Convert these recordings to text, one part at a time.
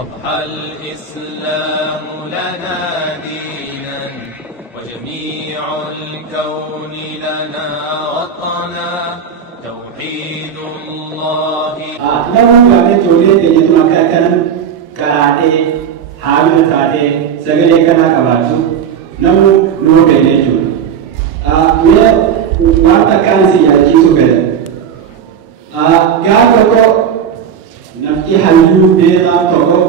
أضحى الإسلام لنا دينا وجميع الكون لنا وطنا توحيد الله. نحن كمان جولة تجدون كأن كراته حامل كراته سجله كنا كبارجو نحن نور بينجو. मैं वार्ता कांसी या चीज़ों के क्या करो नफ्ती हल्लू बेरा करो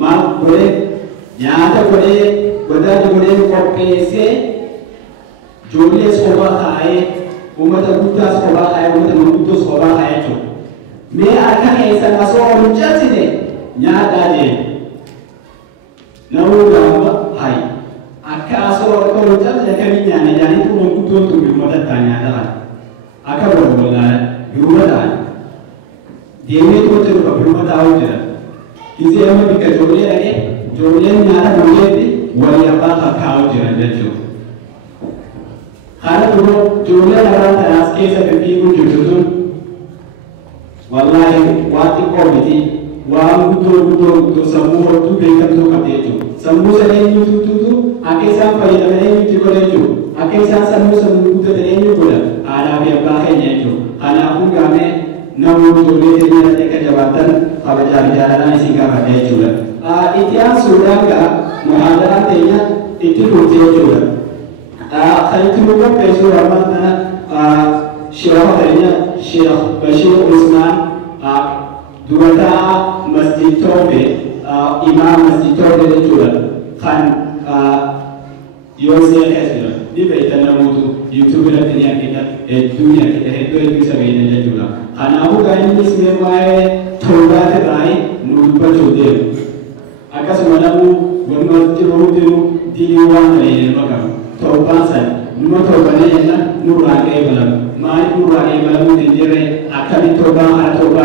माल बोले यहाँ तो बोले बड़ा जो बोले कॉपी से जोड़े सोबा खाए उम्मत बुद्धा सोबा खाए उम्मत मुद्दो सोबा खाए जो मैं आखिर ऐसा नसो मुझे सिने यहाँ दाजे नवु गाँव high akka asoo ko rutan da kami nyane yani ko mun kuto to bi moda tanya da aka bo bola yuma da deme to to ko bi moda awu da kize amma bi ka jole age jole nyara boye bi wali aba ka kawo jira da jo khala to jole ran ta aske sa bi ku jutun wallahi wati ko bi wa kuto samu to be ka to ka tejo samu sa ne tu आके साथ परिणाम नहीं जिको ले जो आके साथ समूह समूह तो नहीं जो बोला आना भी अब बाहर नहीं जो आना अपन गाने नवों जोड़े से नहीं रहते का जवाबदार अब जारी ना इसी का बात है जोड़ा इतिहास सूडान का मुहादरा तेया इतनी होती है जोड़ा खरीदने को पैसों रमन शेख तेया शेख बशीर उस्मान दुर्गा मस्जिदों में इमाम मस्जिदों में जोड़ा खान योसे ऐसे दी बेहतर मुझे यूट्यूब में दुनिया के है तो एक समय नहीं जुड़ा खाना वो गाइन इसमें वाए थोड़ा सा राय नूर जोड़े आकाश वाला वो वनमत जो दिलवान नहीं है मगर थोड़ा सा नूर थोड़ा नहीं है नूर आगे वाला माय नूर आगे वाला वो दिल्ली आकाश थोड़ा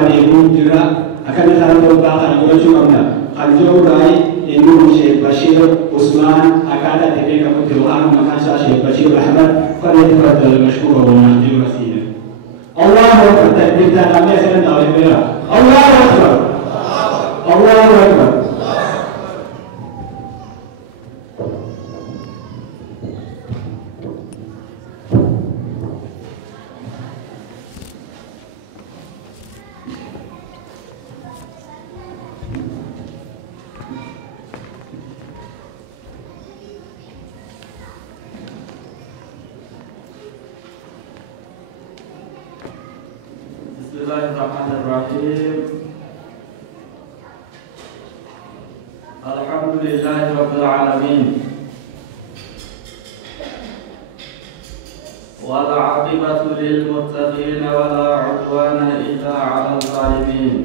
नहीं वो जुड़ा आकाश थोड़ा वो चुका ना खाली राय إنه شيخ بشير عثمان أكاد تبين كمتلوان مكان شيخ بشير أحمد فليتفضل مشكورا ومهدي وسيلا. الله أكبر تكبير تنامي سنة الله أكبر الله أكبر. Bismillahirrahmanirrahim. Alhamdulillahi rabbil alamin. Wal 'aqibatu lil muttaqin wa la 'udwana illa 'alal zalimin.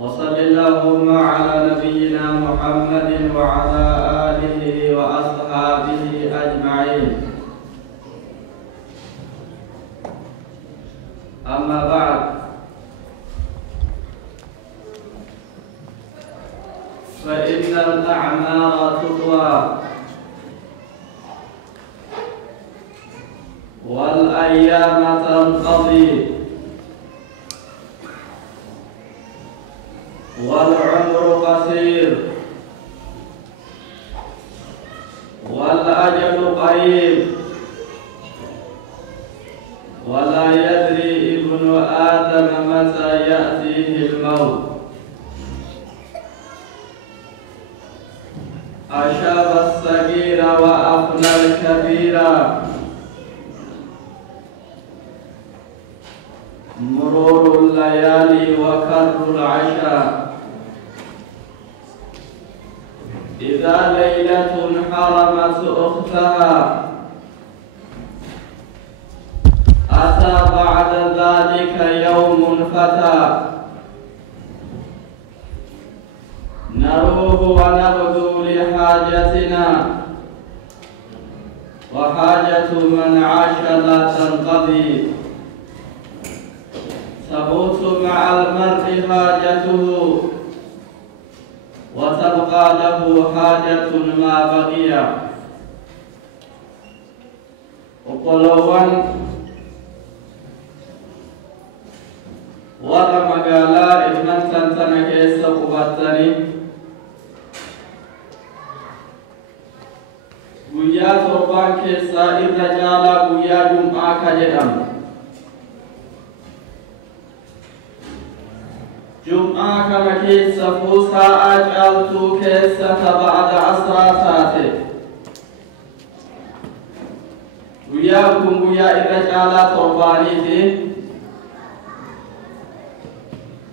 Wa sallallahu 'ala nabiyyina Muhammadin wa 'ala alihi wa ashabihi ajma'in. أما بعد فإن الأعمار تطوى والأيام تنقضي والعمر قصير والأجل قريب ولا يدري ابن آدم متى يأتيه الموت. أشاب الصغير وأفنى الكبير مرور الليالي وكر العشاء. إذا ليلة حرمت أختها أتى بعد ذلك يوم فتى. نروه ونبدو لحاجتنا وحاجة من عاش لا تنقضي. تموت مع المرء حاجته وتبقى له حاجة ما بقي. وقلوان warra magaalaa إذن تنتنا كيسا قبطني ويا توبان كيسا إذا جالا ويا جمعة كجدام جمعة كما كيسا فوسا أجعلتو كيسا بعد عصراتاتي وياكم ويا إذا جالا توبانيتي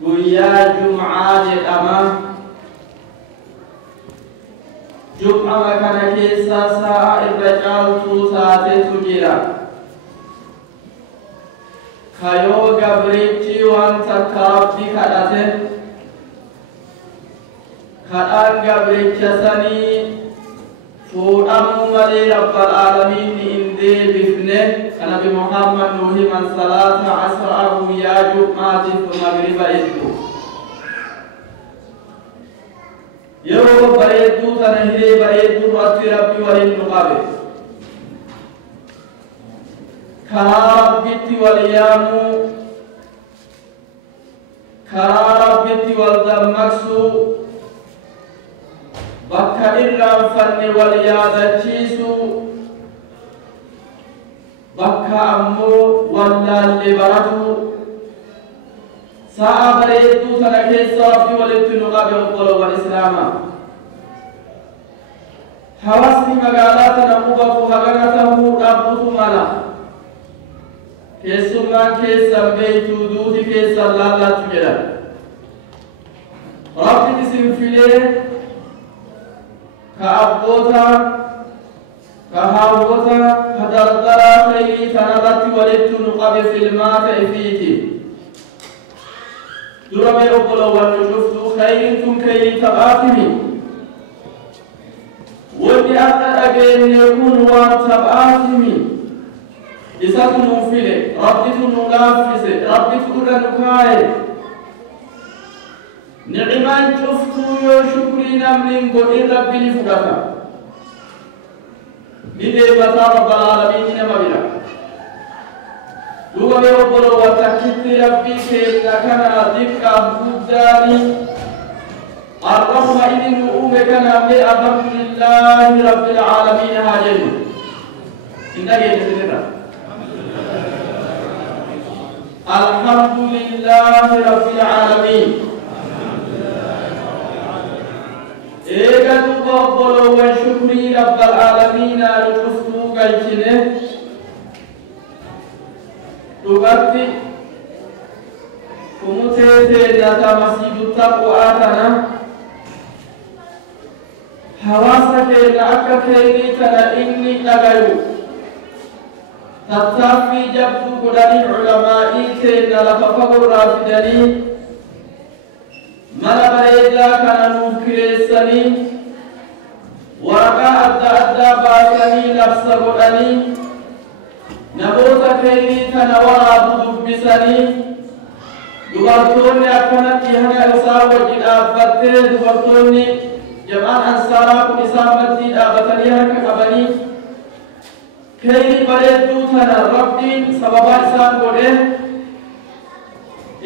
ويا جمعة جدام جمعة كان كيسا ساعة إرجال توساتي تجيرا كيو غبريتي وان تكرابتي كداته كدان غبريتي سني فودامو ملي رب العالمين إندي بفنه كنبي محمد نوحي من صلاة عصر ويا جمعة المغرب إدو يوم بريدو تنهي بريدو راتي ربي ولين نقابل كرا ربي وليامو كرا ربي والدمكسو بكا إرام فن وليادتشيسو بكا أمو واللالي براتو ساعة بريدو تنكي صافي ولتنقى بأقل والإسلام حواسي مقالات نقوبة فهقنته أبوث مالا كيسوما كيسا بيتو دوتي كيسا لالا تجرى ربي تسم فيلي كأبوتا كهاوتا كدردرا خيري تنبت ولتنقى بفيلمات إفيتي درمي أقول ونشوفتو خير كي تبعثني ودي أن يكون وتبعثني إساتنو فيلي ربتو نغافس ربتو نكاي نعمان شفتو يو شكري نملين قدر ربي لفقتا بدي بطا رب العالمين نمبلا دوغا بيربولو وتكت ربي كيبنا كان ذكا بوداني الرحمة إذن أمك نبي الحمد لله رب العالمين هاجين إنك يتسلنا الحمد لله رب العالمين إيجا دوغا وشكري رب العالمين لتفتو قلتنه دوغاتي كمتيتي نتا مسجد التقوى تنا حواسك لأكا كيني تنا إني لغيو تتافي جبدو قدني علمائي تنا لففقر رافدني ملا بريدا كان نوكريسني ورقا أدى باسني لبس قدني نبوتا كيني تنورا بدبسني dubartoonni akkanatti hanga isaa wajji dhaabbattee dubartoonni jamaan ansaaraa kun isaan maddii dhaabbatanii harka qabanii kayrii bareedduu tana rabbiin sababa isaan godhe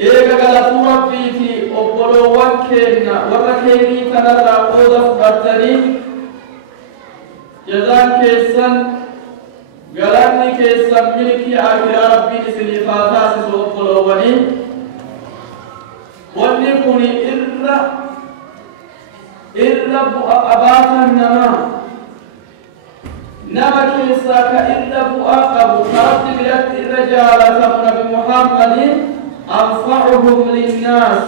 eega galatuu rabbiiti obboloowwan keenna warra kayrii tanarraa qooda fudhattanii jazaan keessan galanni keessan milkii akhiraa rabbiin isiniif haa taasisu obboloowwanii ونكون إلا أباتا نما كيسا كإلا بؤاقب فرد بلد الرجال تمن بمحمد أنفعهم للناس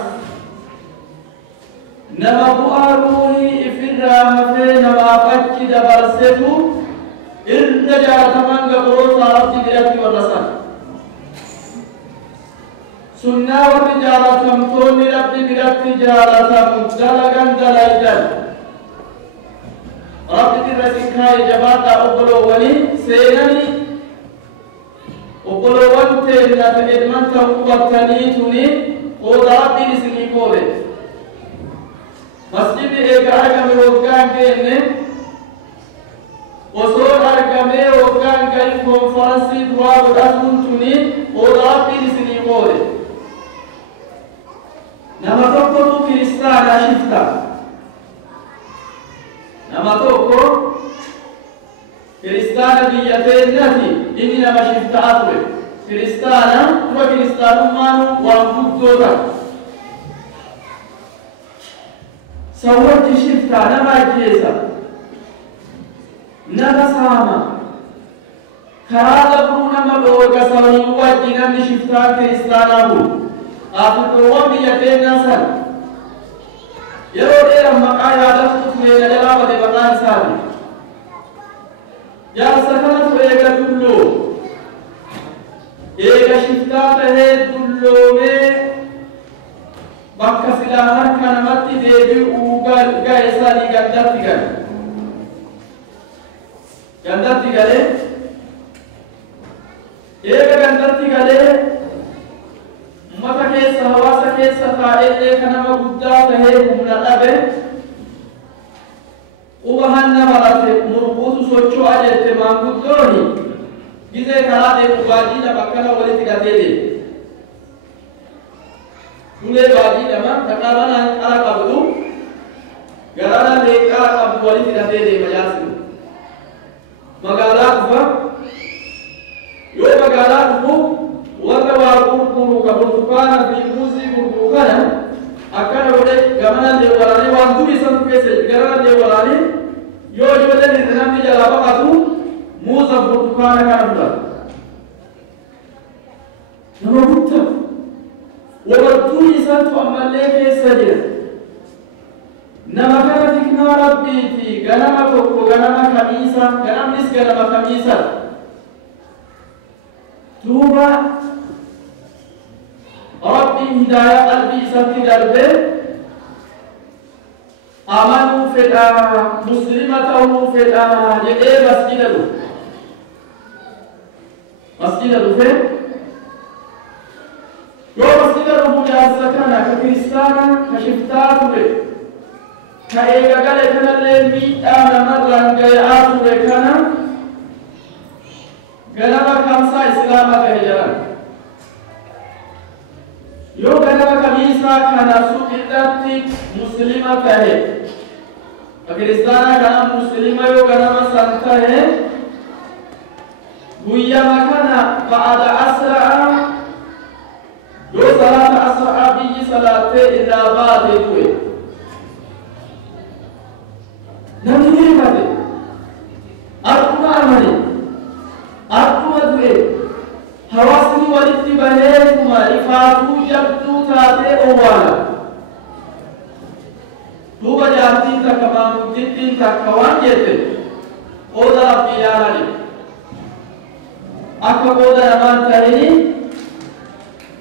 نما بؤاروه إفرا مفين ما فجد برسته الرجال تمن قبروت فرد بلد والرسل سنة والرجالة تمتون ربي برب رجالة مدلقا دلائدا ربي ترسكاي جباتا أقلو ولي سينني أقلو وانتنا فإدمان تنقوتني تني قود ربي نسني قوله مسجد إيقا أرقم وقان كيني وصول أرقم وقان كيف كونفرنسي دواب الأسون تني قود ربي نسني قوله nama tokkotu kiristaana shifta nama tokko kiristaana biyya teennati inni nama shiftaa ture kiristaana dura kiristaanummaan waan guddoota sawwatti shiftaa nama ajjeesa nama saama karaa dabruu nama dhooga sawanii wajji namni shiftaa kiristaanaa bulu Afrikoowwan biyya teennaa san yeroo dheeraa maqaa yaadatu tureera jalaa bade maqaan isaati jaarsa kanatu eega dulloo eega shiftaa tahee dulloomee bakka silaa harka namatti deebi'uu ga'e sanii gandatti galee eega gandatti galee ummata keessa hawaasa keessa taa'ee kan nama guddaa tahee humna dhabe quba hanna barate murquutu socho'aa jette maanguddooni gizee karaa deemu baadiidha bakkana walitti gatee deemu ulee baadiidhama taqaabanaan qara qabdu garana leeqara qabdu walitti gatee deema jaarsidu magaalaa dhufa yoo magaalaa dhufu warra waa gurguru ka burtukaana fi muuzii gurguru kana akkana godhe gamanallee waraanee waan duri isatu keessa garanallee waraanee yoo ijoolleen irra namni jalaa baqatu muuza burtukaana kana fudhata nama guddaa wabartuun isaatu ammallee keessa jira nama kana tiknaa rabbiiti ganama tokko ganama kamiisa ganamnis ganama kamiisa duuba ربي هداية قلبي سبت دربه آمنوا فدا مسلمته فدا يدي مسجد له فين يو مسجد له مجاسكنا ككريستانا كشفتات له كأيغا قال كنا لميت آنا مرة قيعات له كنا قلما كمسا إسلامة هجران yoo ganama kamiisaa kana suuqidhaatti muslima tahe kiristaana kana muslima yoo ganama san tahe guyyama kana ba'ada asra'a yoo salaata asra'a biyyi salaattee irraa baate du'e namni ni himate akkuma amane akkuma du'e hawaasni walitti baheetuma ifaatuu jabduu taatee owwaala duuba jaartiin takka maanguddittiin takka waan jette qooda rabbii yaalani akka qooda namaan tahini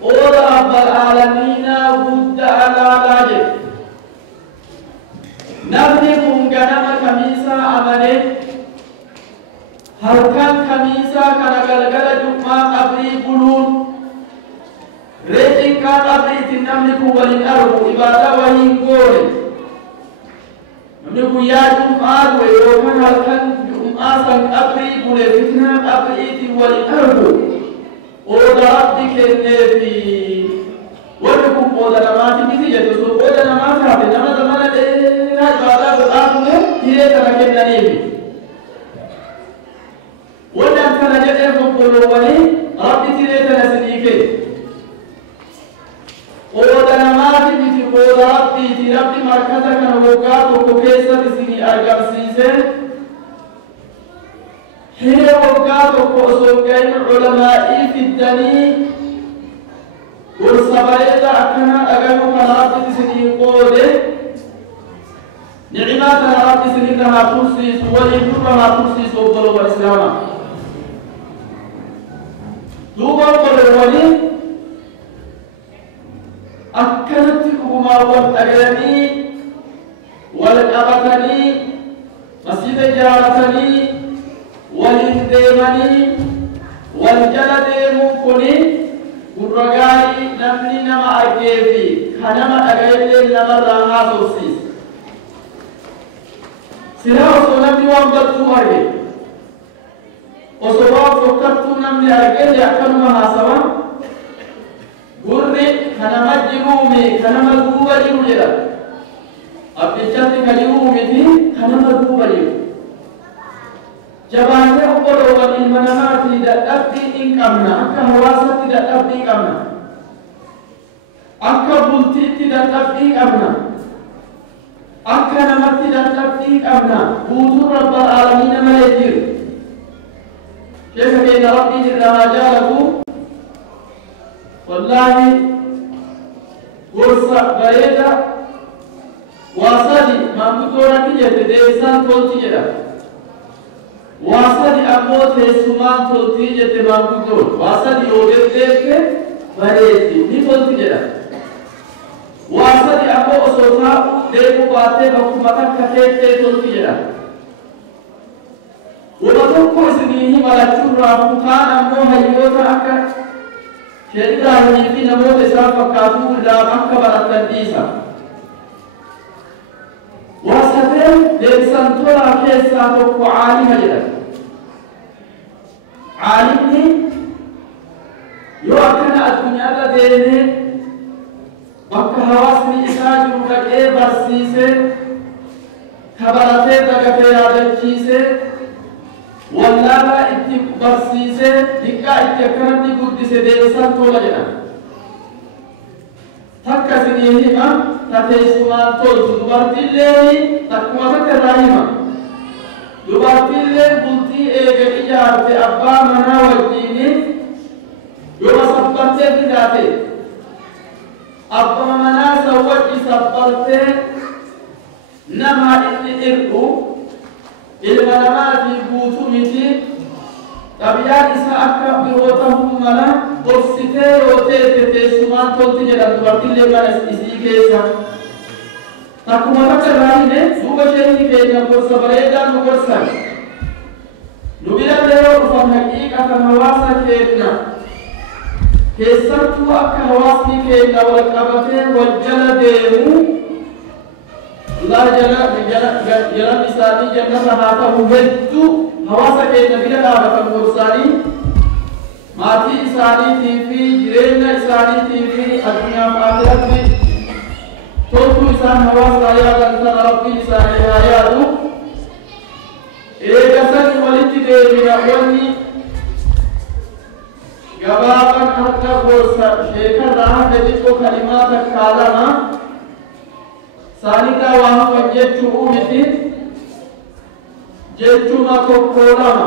qooda rabbal aalamiinaa gudda alaalaa jette namni kun ganama kamiisaa amane harkaan kamiisaa kana galgala jummaa qabrii buluun reexiqqaa qabriitiin namni kun waliin argu ibaadaa waliin goone namni guyyaa jum'aa du'e yookaan halkan jum'aa san qabrii bule fitnaa qabriitiin waliin argu qooda rabbi kenneefi warri kun qooda namaati miti jedhu sun qooda namaa taate nama zamana dheeraa ibaadaa godhaa ture hiree kana kennaniifi ودان كان جدي فقولوني ربي تريتنا سنيكي ودان ما تبي تقول ربي مركزك كان وقات وكيسة سني أرجع سيسه هي وقات وكوسوكين علماء في الدني والصبايا أكنا أجمع كان ربي سني قوله نعمات ربي سني كها تنسيس وليكونها تنسيس وضلوا الإسلام دوبا قلواني أكلت كما والأغاني والأبتني مسجد جارتني والإنديمني والجلد ممكني والرقائي نمني نما أجيبي خنما أغيبي نما رها سوسيس سلاح سنمي وامدتو أجيب وصواب فكرت نمني أرجل يأكلوا محاسبا gurri kana majjiruumi kana maduuba jiru jedha abbichatti ka jiru miti kana maduuba jiru jabaatee obboloowwan ilma namaatii dadhabbii hin qabna akka hawaasatti dadhabbii qabna akka bultiitti dadhabbii qabna akka namatti dadhabbii qabna guutuun rabbal aalamiina malee jiru sheekha keenya rabbiin irraa haa jaalatu wallaahi gorsa bareeda waasadi maanguddoonatti jette deebisaan tolti jedha waasadi ammoo teessumaan toltii jette maanguddoon waasadi yoo deddeebite bareeddi ni tolti jedha waasadi ammoo osoo taa'u deemuu baattee bakkuma takka teettee tolti jedha wama tokko isinii himalachuurraa kutaan ammoo hayyoota akka sheekiraanii fi namoota isaan fakkaatuu irraa akka barattan dhiisa wasateen deebisan tolaa keessaa tokko caalima jedhan caalimni yoo akkana addunyaarra deemee bakka hawaasni isaa jiru dhaqee barsiisee kabaratee dagatee yaadachiisee wallaala itti barsiisee diqqaa itti akkanatti guddise deebisan tola jedhan takka isinii hima tateessumaan toltu dubartiillee takkuma takka irraa hima dubartiillee bultii eega ijaarte abbaa manaa wajjiin yoo sabbartee fidaate abbaa manaa san wajji sabbartee namaa inni ir'u ilma namaatii guutuu miti xabiyaan isaa akka biroo ta'uu mala gorsitee yoo teete teessumaan tolti jedhan dubartiillee mana isii keessa takkuma takka irraa hime duuba sheekhi keenya gorsa bareedaa nu gorsan nu biratti yoo dhufan haqiiqatan hawaasa keenya keessattuu akka hawaasni keenya wal qabatee wal jala deemu Allah jalan isaanii jannata haa ta'u hedduu hawaasa keenya bira dhaabatan gorsaanii maatii isaaniitii fi jireenya isaaniitii fi addunyaaf aaxiratti toltuu isaan hawaasa yaadan sana rabbiin isaanii haa yaadu eega sani walitti deemina wanni gabaaban harka gorsa sheekarraa hanga xiqqoo kalimaata kaalama saanidhaa waa hafan jechuu miti jechuma tokko lama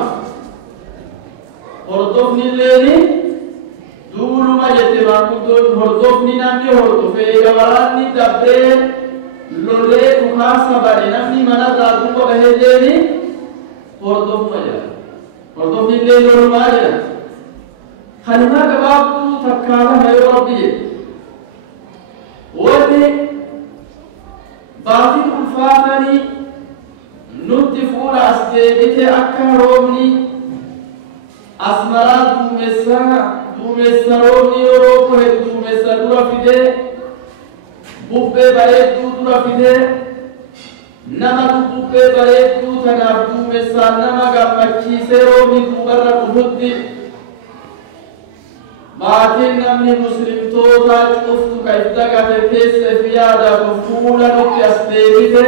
hordofni illeeni duuluma jette maanguddoon hordofni namni hordofe eega waraanni dabbee lolee dhukaasa bane namni manarraa duuba bahee illeeni hordofuma jedha hordofni illee lolumaa jedha kalimaa gabaabduu takkaalama yoo rabbi jedhe wanni baatiin ulfaatanii nutti fuula as deebite akka roobni asmaraa duumessa roobni yoo roobu hedduu duumessa dura fidee bubbee bareedduu dura fidee nama bubbee bareedduu tanaaf duumessaan nama gammachiisee roobni duubarra dhufutti baatiin namni muslimtootaa cuftu ka if dagate keessa fi yaadaatu fuula nutti as deebite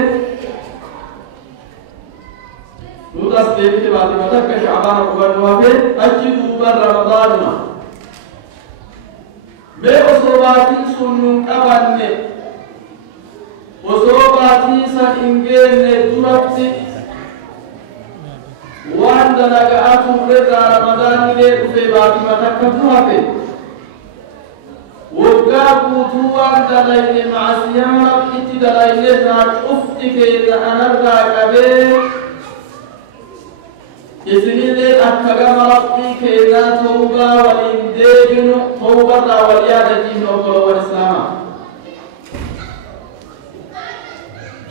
nuti as deebite baatima takka shacbaana hubannu hafe achi duuban ramadaanuma mee osoo baatiin sun nun qabanne osoo baatii san hin geenne duratti waan dalaga'aa turrerraa ramadaanilee dhufe baatima takka hafe waggaa guutuu waan dalayne macasiyaa rabbitti dalayne irraa cufti keenya anarraa qabee isinillee akka gama rabbii keenyaa tawbaa waliin deebinu tawbarraa wal yaadachiifnu obboloowwan islaamaa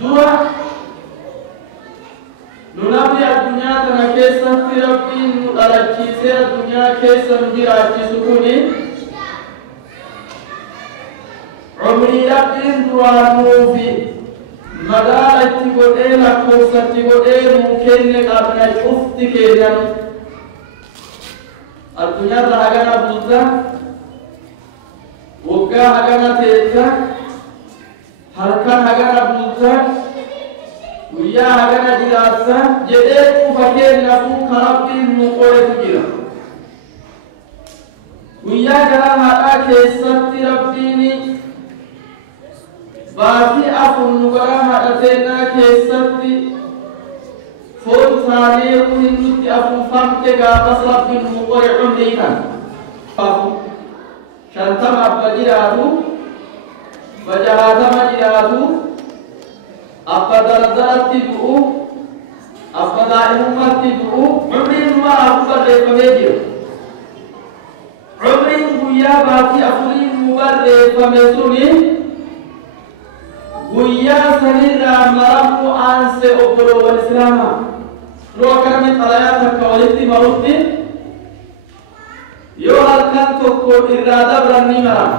dura nu namni addunyaa tana keessatti rabbiin nu dhalachiisee addunyaa keessa nu jiraachisu kuni umrii rabbiin duraanuu fi madaala itti godhee lakkoofsatti godhee nuu kenne qabna cufti keenyan addunyaarra hagana bulta وقا هجانا تيتا هلكان هجانا بوتا ويا هجانا جلاسا جديد وفكير نفو كربي المقورة جرا ويا جرا هذا كيسات ربيني باسي أفن نقرا هذا تينا كيسات فون ثانيه هندوتي أفن فمك غابس ربي المقورة عمريكا فافو شانتم أبا جراتو فجراتم جراتو أبا دردرت تدعو أبا دائمات تدعو عمرين ما أبا ريفميجر عمرين بويا باتي أفرين مبار ريفميسوني بويا سنيرا مرمو آنسي أبرو والإسلاما لو كرمي طلعاتك ولدتي مرضي يو هلكان توكو إرادة برني مرام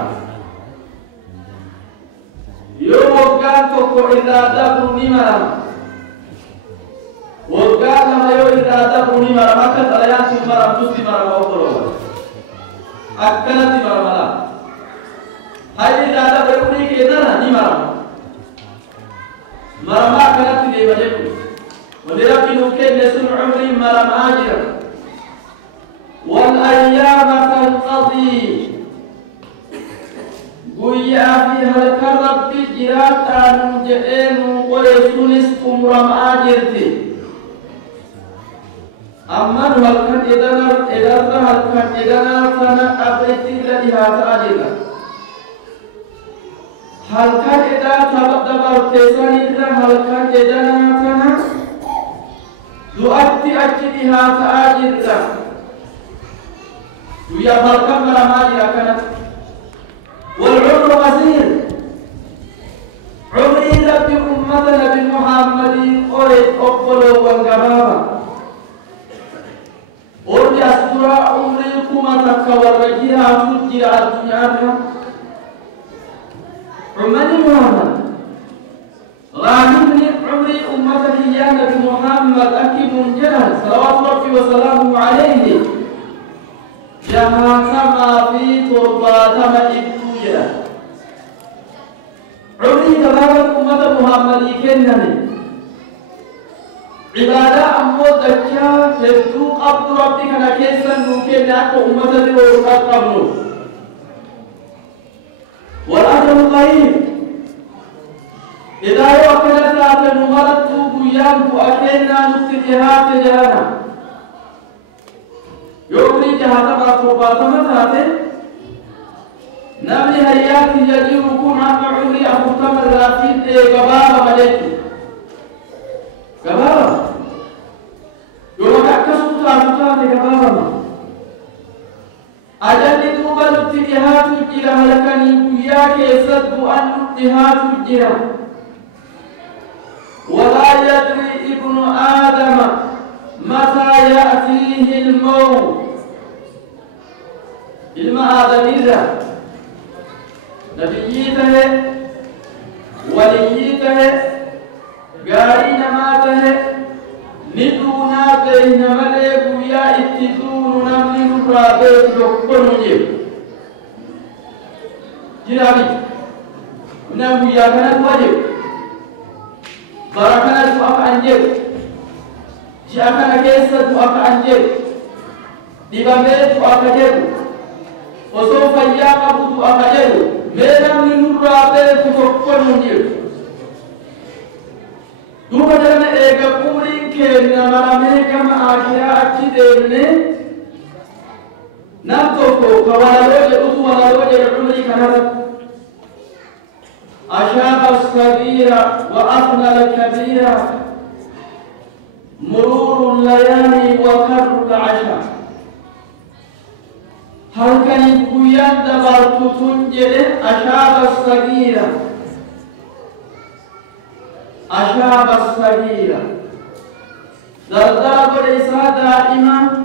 يو وقان توكو إرادة برني مرام وقان لما يو إرادة برني مرام أكد عليان سي مرام تسي مرام وقلو أكدتي مرام لا هاي إرادة برني كيدنا ني مرام مرام أكدتي دي بجيكو ولربي نوكين نسل عمري مرام آجرا والأيام تنقضي قويا فيها الكرب جراتا نجئين ولسونس أمرم آجرتي أما هلكن إدنر هلكن إدنر فانا أبرتي لديها تأجيلا هلكن إدنر تبدبر تساني هلكن إدنر فانا دؤتي أجلها تأجيلا ويا بركم لما جاءنا والعمر قصير عمري ربي أمتنا بالمحمد أريد أقبله والقبابة أريد أسطر عمركم تكورجها تجرى الدنيا عمري محمد غانمني عمري أمتك يا نبي محمد أكيد منجلا صلوات ربي وسلامه عليه جهاتما في ترباتما إبتوجا عمري دبابة أمة محمد كنني عبادة أمو دكا فردو قبض ربك نكيسا نوكي ناكو أمة دورك قبلو والأجر القريب إذا وكلت ذات نمرت بيان فأكينا نفتتها تجانا يومي جهاتا باتوباتا متاته نمني هياتي يجيبكم عن عمري أفوتم الرافين قبابا مليكي قبابا يوم أكسوت أفوتاتي قبابا أجل دوبا الاتجاهات الجرى لكني وياك يسد أن الاتجاهات الجرى ولا يدري ابن آدم متى يأتيه الموت المآذنية نبيته وليته قارين ماته ندونا بين ملك ويا اتدون نمن رابط لقبن يب جنابي نبو يا كانت واجب بركنا سؤال أنجب جاءنا كيسة سؤال أنجب دبابة سؤال أنجب وسوف يقبض أجله ميرا من الرابع تفكر منير دوبا جرنا إيجا قولين كيرنا مراميكا ما آخرا أكيدرني نبتوكو كوالا روجة أدو ولا روجة عمري كنرد أشاب الصغيرة وأثنى الكبيرة مرور الليالي وكر العشاء هل كان يبقيان دبرت تنجل أشاب الصغيرة أشاب الصغيرة دردار بريسا دائما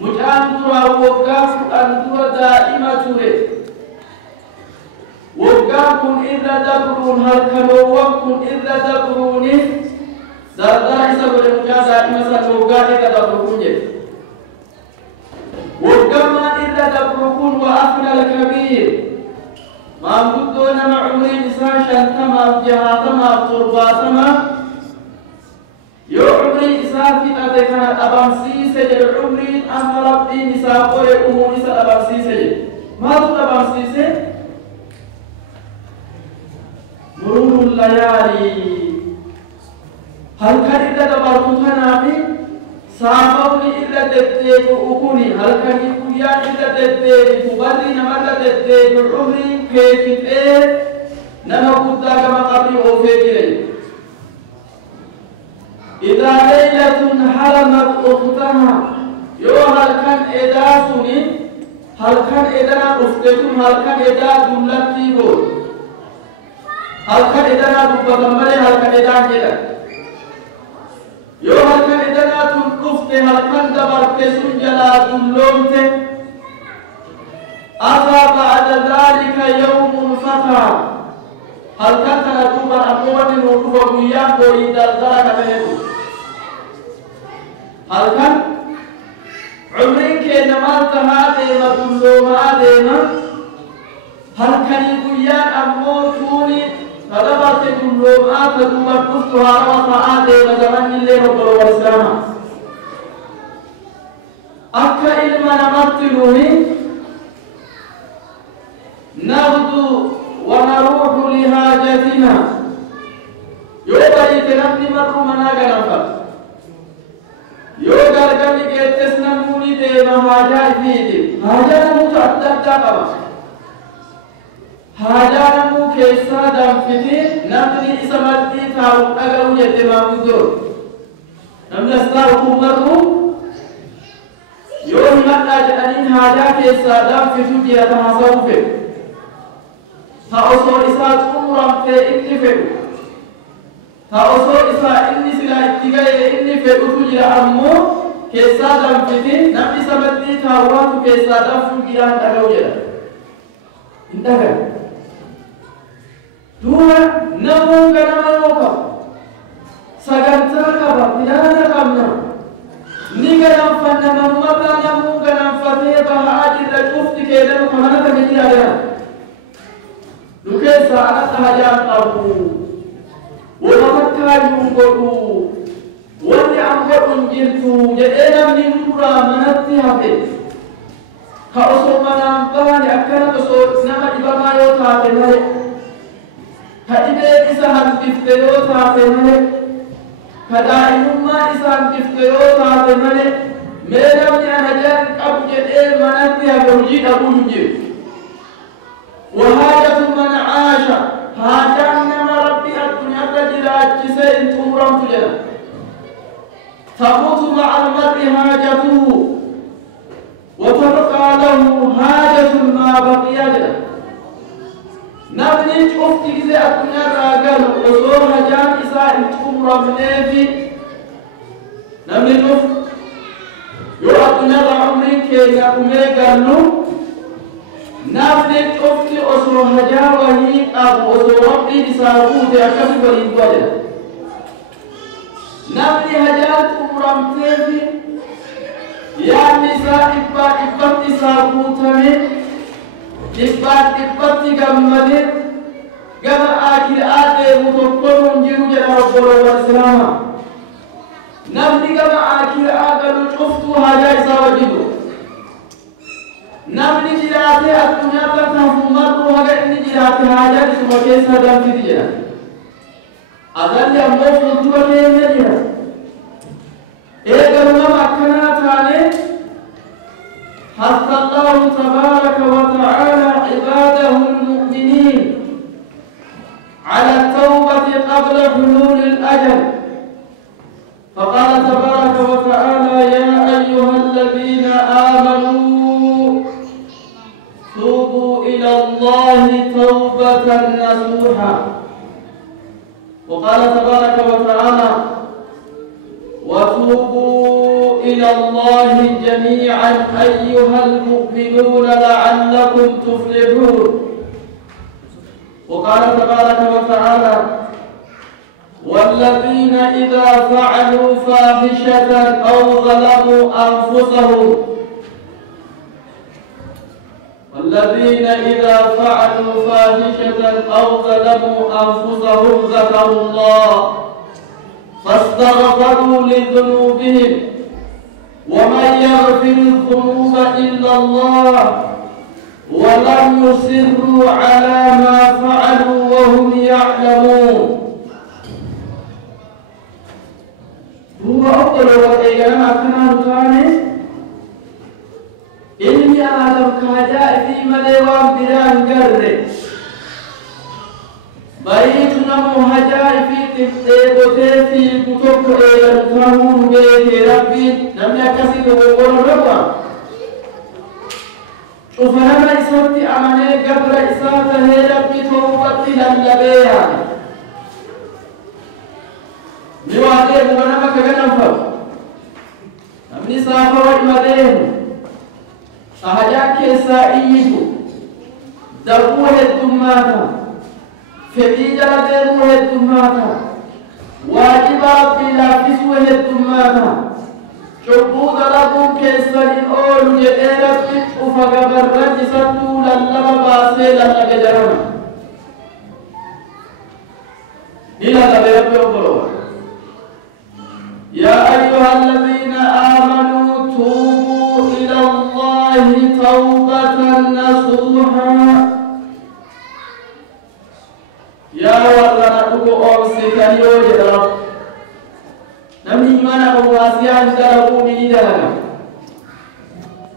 مجان ترى وقاف أن ترى دائما ترى وقاف إذا دبرون هل كانوا وقف إذا دبروني دردار إسا بريسا دائما سنوقا إذا دبرون وكما إذا دبركون وأفنى الكبير ما بدونا مع عمري إسان شنتما جهاتما ترباتما يو عمري إسان في أدكنا أبامسيسة العمري أما ربي نساقه أمور إسان أبامسيسة ما تقول أبامسيسة مرور الليالي هل كان إذا دبرتنا في سافوني إلا تدّيك أكوني هل كان يكويان إلا تدّيك تبري نملا تدّيك عمري كيف إيه نما قدّا كما قبل أوفيكي إذا ليلة حرمت أختها يو هل كان إداسوني هل كان إدنا أفتكم هل كان إدا دولتي بول هل كان إدنا دبّتمالي هل كان إدا كده يو هل كان إدنا تنقفت هل كان دبرت سنجلا دلومت أتى بعد ذلك يوم فتى هل كان تنقوبا أموما نوقف ويام بريد الزرق بهدو هل كان عمرين كينمال تهاديما دلوما ديما هل كان يقويان أموتوني فدبرت دلوما تدوما قفتها رمطا ديما زمان اللي رب الوالسلام أكا إلما نمثلوني نغدو ونروح لحاجتنا يوبري تنبني مرو مناغا نفر يوغر قبل كيتس نموني ديما حاجات فيدي حاجات نموت أدب تقبا حاجات نمو كيسا دم فتي نبني إسمالتي تاو أغاو يتما مدور نمني استاو مرو يوم مدى جأنين حاجات كيسا دم فتو جيرا تحصو فيه تأصول إساء أمرا في إني فيه تأصول إساء إني سلا اتقاء إني فيه تجرى أمو كيسا دم فتين نبي سمدي تاوات كيسا دم فجران تغو جرى انتهى دوما نموك نموك سقنتا قبا بلانا قبنا نيغا نمفن نموكا نموك نمفتيه بحاجر رجوفت كيدن كمانا تجرى لها لكيسا على تهجان أبو ومفكا ينقلو ولي أنقل جلتو جئنا من نورا منتي هفه كأسو منامباني أكنا بسو نما إبما يوتاتي ملك كإبه إسا هنبفت يوتاتي ملك كدائنما إسا هنبفت يوتاتي ملك ميلم يهجان أبو جئنا منتي هفه وجيد أبو يجيب وحاجة من عاش حاجة نما ربي الدنيا تجرى جسين تمرم تجرى تموت مع المرء حاجته وتبقى له حاجة ما بقي جرى نبني شفت كذا الدنيا راقل وصور حاجان إساء تمرم نافي نبني شفت يو الدنيا عمرين كي نقومي قالوا نافني أفتي أسر هجاوه أبو أسر ربي نسابوه أكبر وليد نافني هجات أمرمتي يا نساء إبات نسابوه إبات قمدت قم آخر آده متقرون جيرو جل رب الوالسلام نافني قم آخر آده شفتو هجا إساوجدو نمني جراته الدنيا تفهم مرو هذا إني جراته حاجة سمعت سادم في دينا أذن يا موف نطلع لين دينا إيه قالوا ما كنا ثاني حتى الله تبارك وتعالى عباده المؤمنين على التوبة قبل حلول الأجل فقال تبارك وتعالى يا أيها الذين آمنوا توبوا إلى الله توبة نصوحا وقال تبارك وتعالى وتوبوا إلى الله جميعا أيها المؤمنون لعلكم تفلحون وقال تبارك وتعالى والذين إذا فعلوا فاحشة أو ظلموا أنفسهم والذين إذا فعلوا فاحشة أو ظلموا أنفسهم ذكروا الله فاستغفروا لذنوبهم ومن يغفر الذنوب إلا الله ولم يصروا على ما فعلوا وهم يعلمون. هو أفضل وإيجانا كنا نتعني إني آدم كاجاء في مليوان بران قرر بيتنا مهجاء في تفتيبوتي في كتب إيجانتهم بيت ربي لم يكسد وقول ربا وفهما إسوتي أمني قبر إساته ربي توبتي للبيع نواديه مغنما كغنفر أمني سافر إمديه أهجاك إسائيكو دبوه الدماتا فديجة دبوه الدماتا واجب ربي لافسوه الدماتا شبود لكم كيسرين أولو جئرب وفقبر رجسطو للبا باسيلا لجرم إلا لبرب يقولون يا أيها الذين آمنوا توبوا إلى الله توبة نصوحا يا ورنا أبو أوسكن يوجد رب نم إيمان أبو واسيان دلقوا من دلقا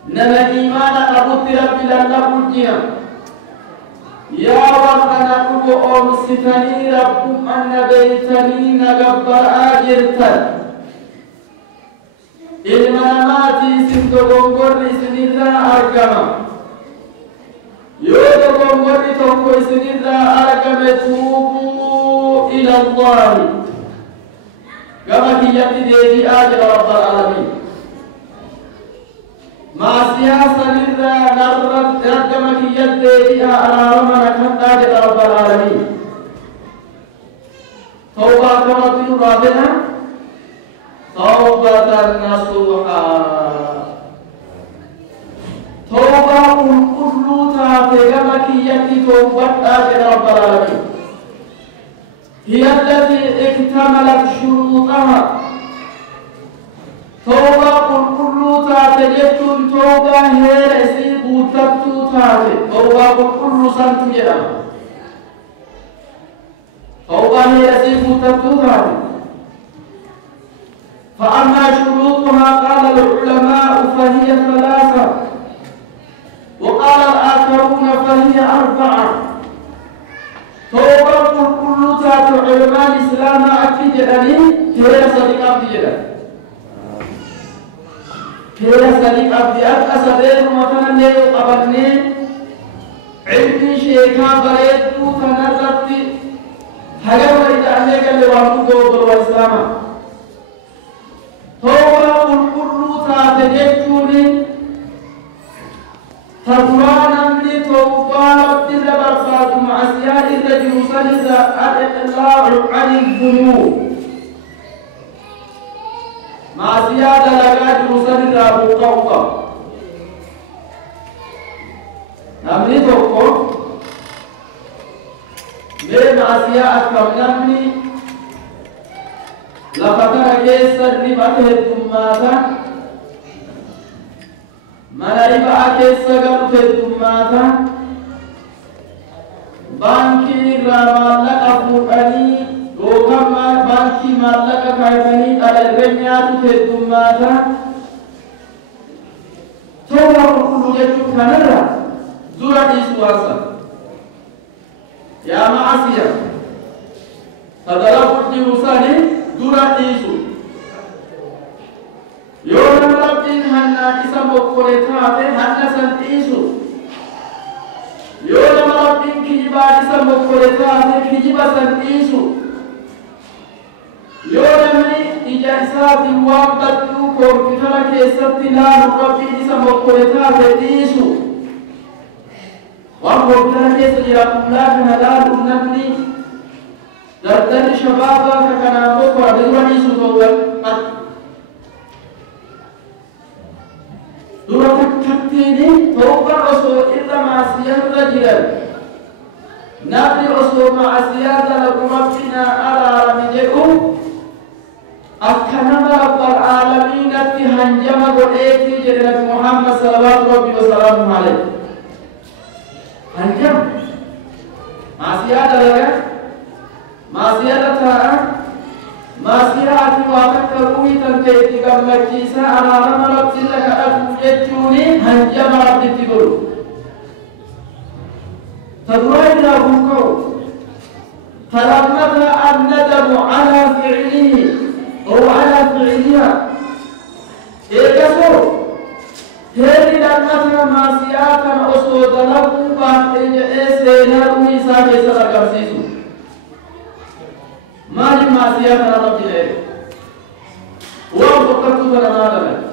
نم إيمان أبو ترب لنبو الجنة يا ورنا أبو أوسكني ربكم أن بيتني نقبر آجرتن ilmanamaati isin dogongorri isinirraa argama yoo dogongorri tokko isinirraa argame tuubuu ila Allahi gama kiyyatti deebi'aa jedha rabbal aalamiin maasiyaa sanirraa gama kiyyatti deebi'aa araarama nakadhaa jedha rabbal aalamiin tawbaa kamatti nurraa fedha توبة نصوحا توبة كل تاتيغمك يكي توبة آجر رب العالمين هي التي اكتملت شروطها توبة كل تاتيجت توبة هي اسيب تبتو تاتي توبة كل سنت جرم توبة هي اسيب تبتو تاتي فأما شروطها قال العلماء فهي ثلاثة وقال الآخرون فهي أربعة توبة كل ذات علماء الإسلام أكيد أني هي صديق عبد هي صديق عبد أسدين مثلا ليه قبلني علمي شيخا بريدو تنرد هجر إذا أهلك اللي وامو الإسلام توبة كل تاتجتون تدرانا من توبة ربنا برفات معسيان الرجل سند الإقلاع عن الذنوب معسيان لقاجر سند أبو توبة نمني توبة من معسيان أكبر نمني لفتر كيسر ربته الدماتا من ربا كيسر قبته الدماتا بانكي رمالك فوقني وكما بانكي مالك كايفني على الرميات الدماتا توبة كل جدو كنرى زورة إسواسا يا معصية فضرب الجوساني dura dhiisu yoo nama rabbiin hannaan isa mokkore taate hanna san dhiisu yoo nama rabbiin kijibaan isa mokkore taate kijiba san dhiisu yoo namni ija isaatiin waan badduu koompitara keessatti laalu rabbiin isa mokkore taate dhiisu waan koompitara keessa jira kullaa kana laalu namni dardar shababa kakana ko adurani sutowan dura taktini tawba rasul illa ma جرا نبي أصول معصيات لربنا أرى رمجئهم أكنم رب العالمين تهنجم قرأتي جرى محمد صلوات ربي وسلامه عليه هنجم معصيات لك معصيات تاء معصيات وتكروي تنتهي كمجلسا أمام رب لك أبوجتوني هنجم رب تقول تدري لابوكو فلمتها الندم على فعله أو على فعلها إيكسو هذه لمتها معصيات أصود لكم بعد إيسينا ويسا كيسا كمسيسو ما لي معصيات رب إليه وفقتو فنماذا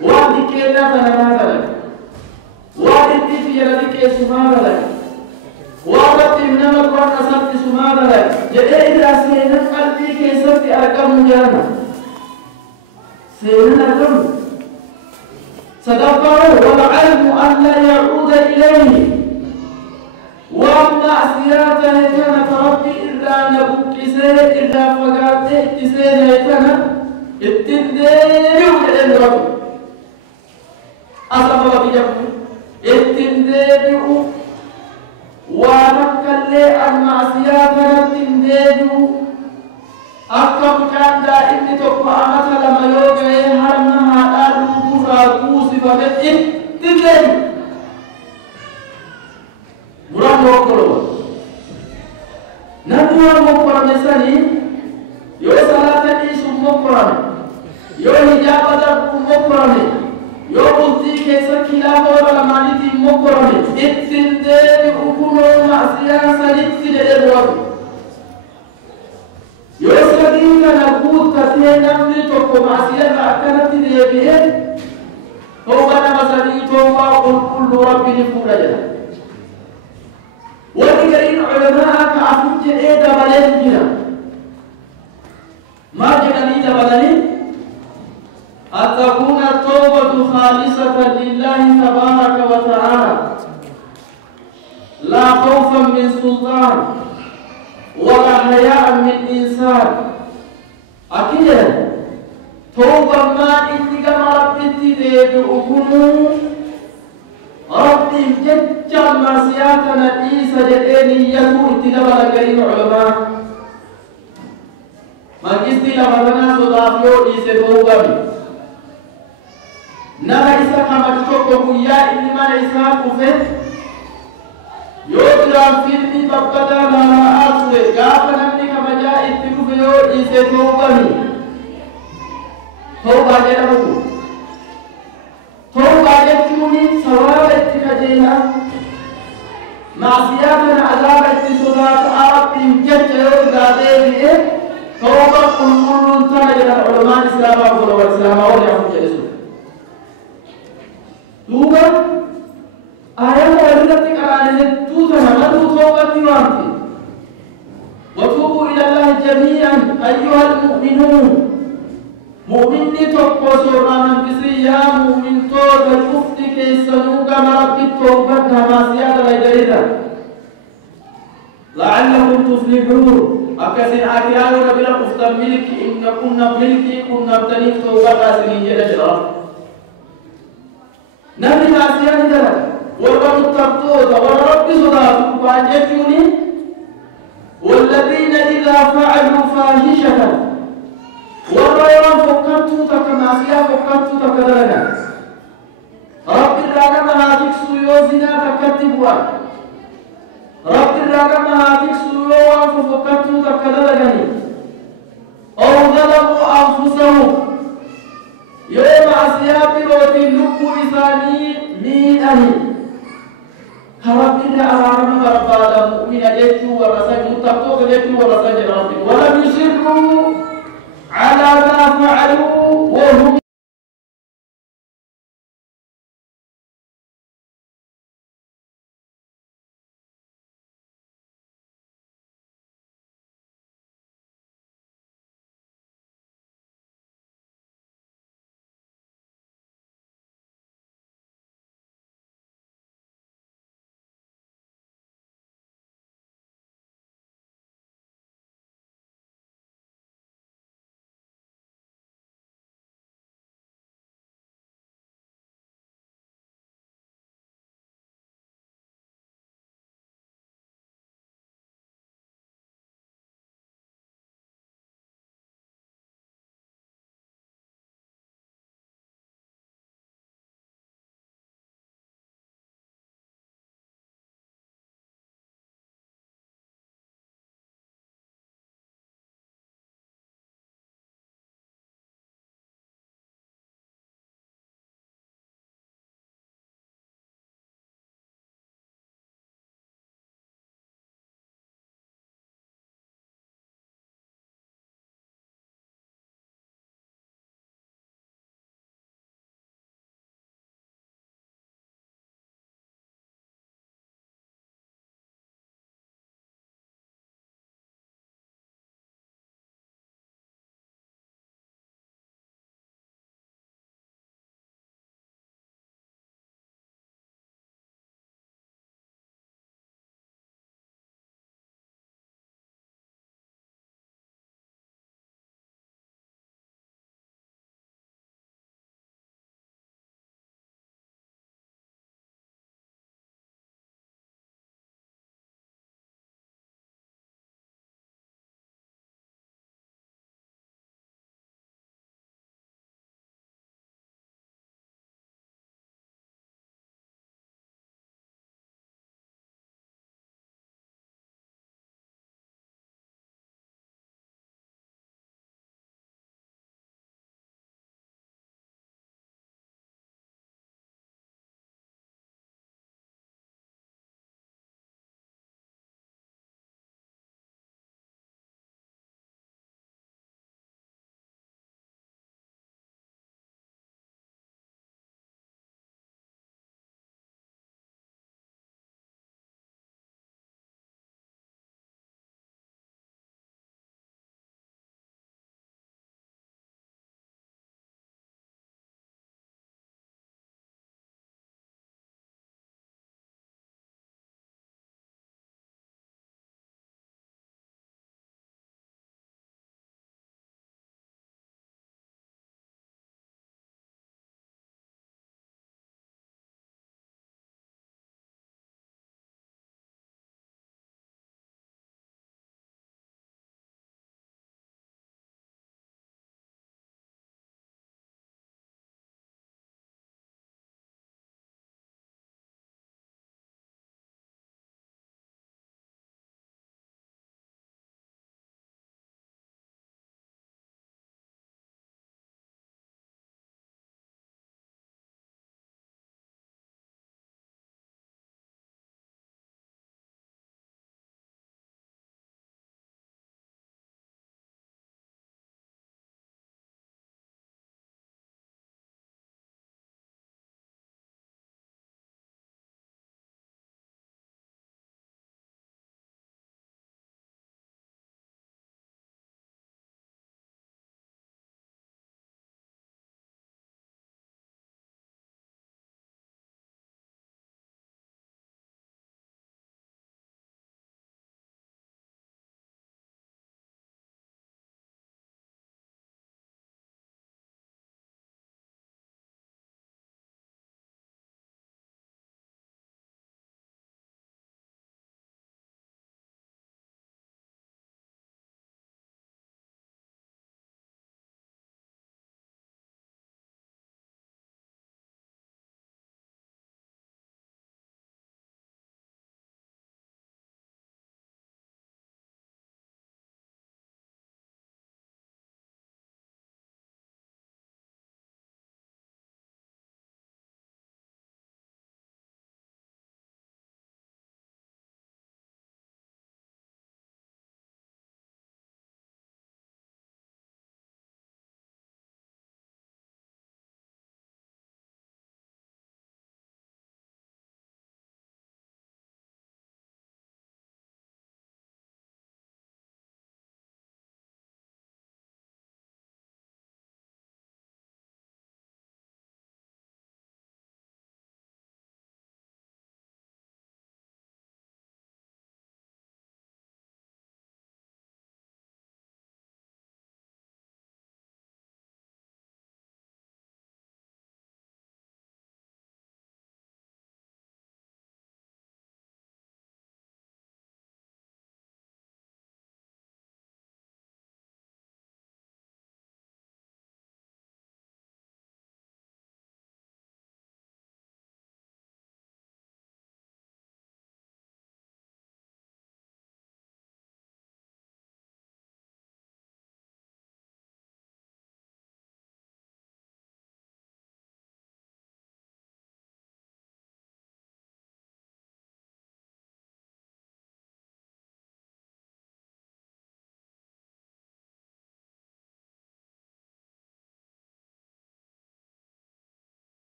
وذكينا فنماذا وعدتي في يدك سماذا لك وعدتي من مقرن أصبت سماذا لك جئ إذا سينا قلبي كيسرت أرقم جانا سينا أرقم صدقه والعلم أن لا يعود إليه وأما أسياته كانت ربي إلا نبوك سيد إلا فقاته سيد كانت التندير وعلم ربي أصبح ربي جبه التندير ونكلي المعصيات التندير أكم كان دائم تقوى مثل ما يوجه هرمها أرمه راكوس فقط التندير مرام وقلوا نبوة مقرن سني يو صلاة إيش مقرن يو هجابة مقرن يو قلتي كيسا كلاه ولا مانيتي مقرن اتندير أكونوا معصيان سنتي للوضع يو سدين نقود كثير نمني تقو معصيان أكنت ديبين هو أنا مسدين توبا قل كل ربي نفور جدا ولكن علماء كعفوك إيه دبلين جنا ما جنني دبلني أن تكون التوبة خالصة لله تبارك وتعالى لا خوفا من سلطان ولا حياء من إنسان أكيد توبة ما إني كما ربتي لبعكم ربي ججا معصياتنا إيسا جديني يكو اتدبا لكريم علماء ما كستي لما صدافيو إيسا توبا نما إيسا كما تشوكو يا إني ما إيسا كفت يوترام فيلمي ببدا لا أرسل قابل نمني كما جاء اتكفيو إيسا توبا توبا جدبو توبا جدوني سواب اتكجينا معصياتنا عذاب اتسودات عرب انجد يوم داديه توبا كل تنجد العلماء الإسلام أقول والإسلام أقول يا أخي جلسوا توبا آيات ولدتك على نتوتنا مدو توبة وانتي وتوبوا إلى الله جميعا أيها المؤمنون مؤمني تقوى سورة كسي يا مؤمن توبة شفتك يسنوك مربي التوبة ما سيادة لجريدة لعلكم تفلحون أكسن عكيان ربنا قفتا ملكي إن كنا ملكي كنا ابتنيك توبة قاسمين جل جلال نبي ما سيادة جلال ورب التقوة ورب صداق وانجتوني والذين إذا فعلوا فاحشة والريان فكرتو تكماسيا فكرتو تكدلنا رب الرقم هاتك سيوزنا تكتبوا رب الرقم هاتك سيوان فكرتو تكدلنا أو ظلموا أنفسهم يوم عسياب روتي لبو إساني مينه رب الرقم ربادا مؤمن جيتو ورسجد تبتوك جيتو ورسجد ربي ولم يسروا على ما فعلوا وهم